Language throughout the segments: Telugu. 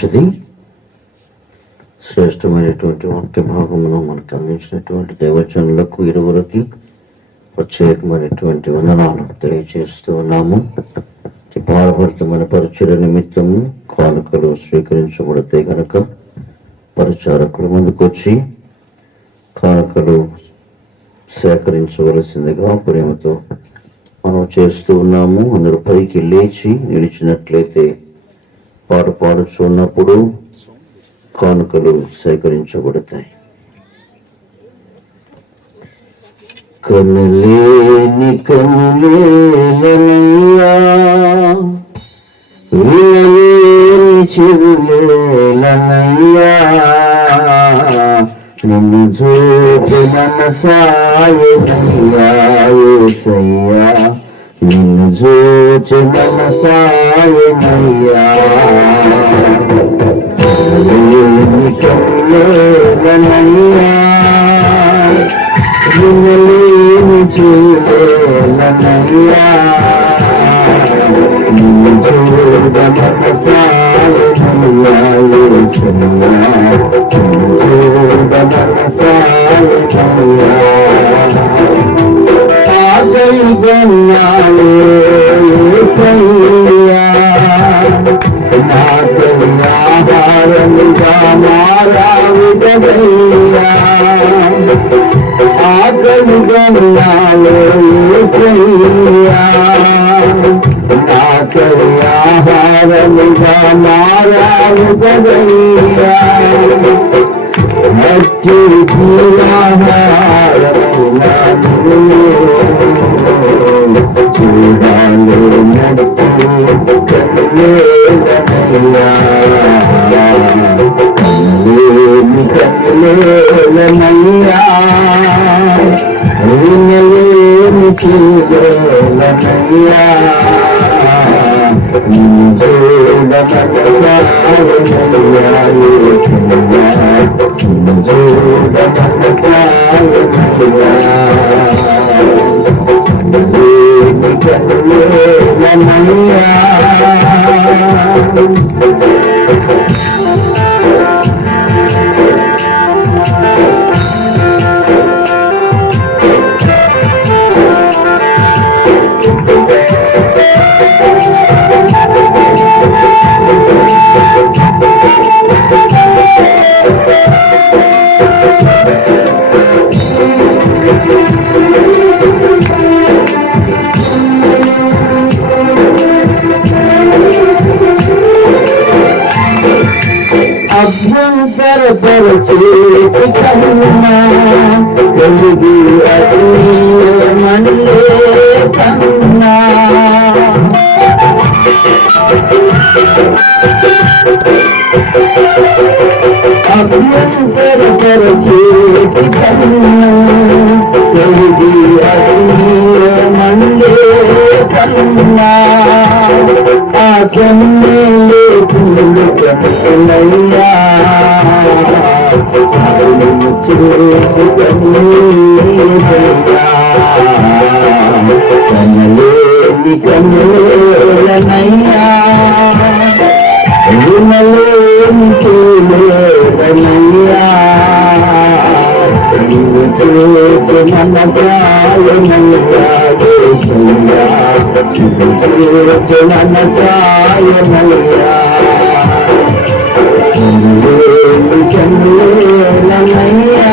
మంచిది. శ్రేష్టమైనటువంటి వాక్య భాగమును మనకు అందించినటువంటి దైవజనులకు ఇరువురికి ప్రత్యేకమైనటువంటి వందనాలు తెలియజేస్తూ ఉన్నాము. భారభరితమైన పరిచయ నిమిత్తము కానుకలు స్వీకరించబడితే కనుక పరిచారకుల ముందుకొచ్చి కానుకలు సేకరించవలసిందిగా ప్రేమతో మనం చేస్తూ ఉన్నాము. అందరూ పైకి లేచి నిలిచినట్లయితే పాట పాడుచున్నప్పుడు కానుకలు సేకరించబడతాయి. కనులేని కనులేలనయ్యా, వినలేని చెవులేలనయ్యా, నిన్ను చూపి మనసాయనయ్యా యేసయ్యా, నిన్ను చూచి మనసాయనయ్యా. కనులేని కనులేలనయ్యా, వినలేని చెవులేలనయ్యా, నిన్ను చూడ మనసాయనయ్యా యేసయ్యా, నిన్ను చూడ మనసాయనయ్యా. ఆశయుగన్నాలే యేసయ్యా, నాకై ఆహారముగా మారావుగదయ్యా. ఆకలిగన్నాలే యేసయ్యా, నాకై ఆహారముగా మారావుగదయ్యా. మట్టి జీవాహారముగా చూడాలి నట్టి కనులేలనయ్యా, కనులేని కనులేలనయ్యా, వినలేని చెవులేలనయ్యా, నిన్ను చూడ మనసాయనయ్యా యేసయ్యా, నిన్ను చూడ మనసాయనయ్యా. కనులేని కనులేలనయ్యా, అభ్యంతరపరచేటి కన్నా కలిగి అగ్నిమల్లే కన్నా, అభ్యంతరపరచేటి కన్నా కలిగి అగ్నిమల్లే కన్నా, ఆ కన్నేలే పూలు కన్నయ్యా, చూసి కన్నయ్యా. కనులేని కనులేలనయ్యా, వినలేని చెవులేలనయ్యా, నిన్ను చూచి మనసాయనయ్యా యేసయ్యా, నిన్ను చూచి మనసాయనయ్యా. కనులేని కనులేలనయ్యా,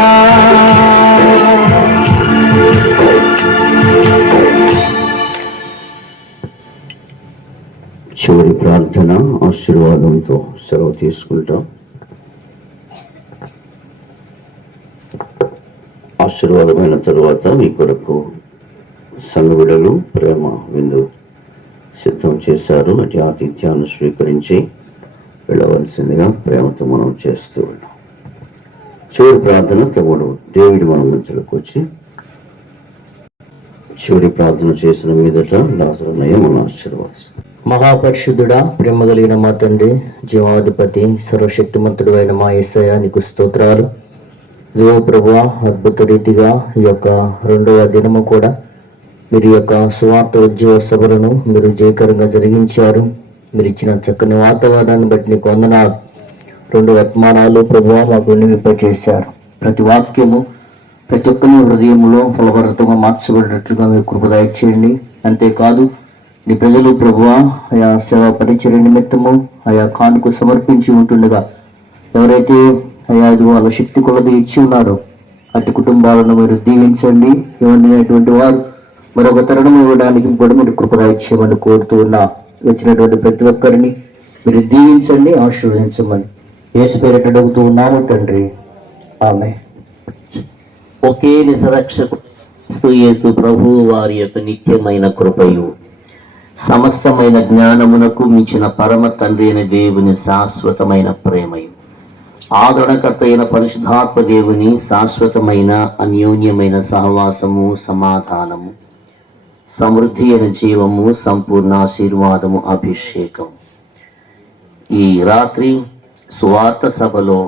చివరి ప్రార్థన ఆశీర్వాదంతో సెలవు తీసుకుంటాం. ఆశీర్వాదమైన తరువాత మీ కొరకు సంఘ బిడ్డలు ప్రేమ విందు సిద్ధం చేశారు. అటు ఆతిథ్యాన్ని స్వీకరించి వెళ్ళవలసిందిగా ప్రేమతో మనం చేస్తూ ఉన్నాం. చివరి ప్రార్థన తమ్ముడు డేవిడ్ మన మధ్యలోకి వచ్చి చివరి ప్రార్థన చేసిన మీదట లాజరన్నయ్య మనం ఆశీర్వాదిస్తాం. మహాపరిశుద్ధుడా, ప్రేమ కలిగిన మా తండ్రి, జీవాధిపతి, సర్వశక్తిమంతుడు అయిన మా యేసయ్య, నీకు స్తోత్రాలు. ఇదిగో ప్రభువా, అద్భుత రీతిగా ఈ యొక్క 2వ దినము కూడా మీరు యొక్క సువార్త ఉద్యోగ సభలను మీరు జయకరంగా జరిగించారు. మీరు ఇచ్చిన చక్కని వాతావరణాన్ని బట్టి నీకు వందనాలు. 2 వర్తమానాలు ప్రభువా మాకు నింపింపచేశారు. ప్రతి వాక్యము ప్రతి ఒక్కరి హృదయంలో ఫలభరితంగా మార్చబడినట్లుగా మీరు కృప దయచేయండి. అంతేకాదు నీ ప్రజలు ప్రభువా ఆయా సేవా పరిచర్య నిమిత్తము ఆయా కానుక సమర్పించి ఉంటుండగా ఎవరైతే ఆయా ఇది వాళ్ళ శక్తి కొలది ఇచ్చి ఉన్నారో అటు కుటుంబాలను మీరు దీవించండి. ఇవ్వనటువంటి వారు మరొక తరుణం ఇవ్వడానికి కూడా మీరు కృప దయచేయమని కోరుతూ ఉన్నా. వచ్చినటువంటి ప్రతి ఒక్కరిని మీరు దీవించండి, ఆశీర్వదించమని యేసు పేరిట అడుగుతూ ఉన్నాము తండ్రి, ఆమేన్. ఒకే నిజరక్షకుడు యేసు ప్రభు వారి యొక్క నిత్యమైన కృపయు సమస్తమైన జ్ఞానమునకు మించిన పరమ తండ్రి అయిన దేవుని శాశ్వతమైన ప్రేమయు ఆదరణకర్త అయిన పరిశుద్ధాత్మ దేవుని శాశ్వతమైన అన్యోన్యమైన సహవాసము, సమాధానము, సమృద్ధి అయిన జీవము, సంపూర్ణ ఆశీర్వాదము, అభిషేకం ఈ రాత్రి సువార్త సభలో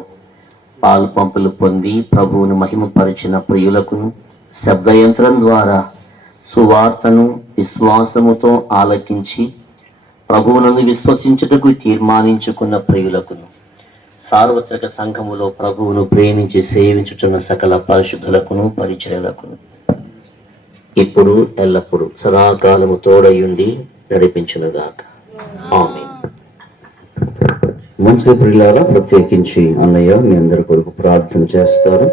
పాలు పంపులు పొంది ప్రభువును మహిమపరిచిన ప్రియులకును, శబ్దయంత్రం ద్వారా సువార్తను విశ్వాసముతో ఆలకించి ప్రభువునందు విశ్వసించుటకు తీర్మానించుకున్న ప్రియులకును, సార్వత్రిక సంఘములో ప్రభువును ప్రేమించి సేవించుచున్న సకల పరిశుద్ధులకును పరిచర్యలకును ఇప్పుడు ఎల్లప్పుడు సదాకాలము తోడయుండి నడిపించునుగాక. ఆమేన్. మంచి ప్రియులారా, ప్రత్యేకించి అన్నయ్య మీ అందరి కొరకు ప్రార్థన చేస్తారు.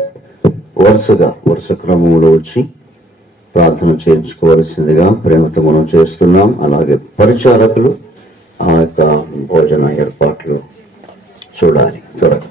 వరుస క్రమంలో వచ్చి ప్రార్థన చేయించుకోవలసిందిగా ప్రేమతో మనం చేస్తున్నాం. అలాగే పరిచారకులు ఆ యొక్క భోజన ఏర్పాట్లు చూడాలి త్వరగా.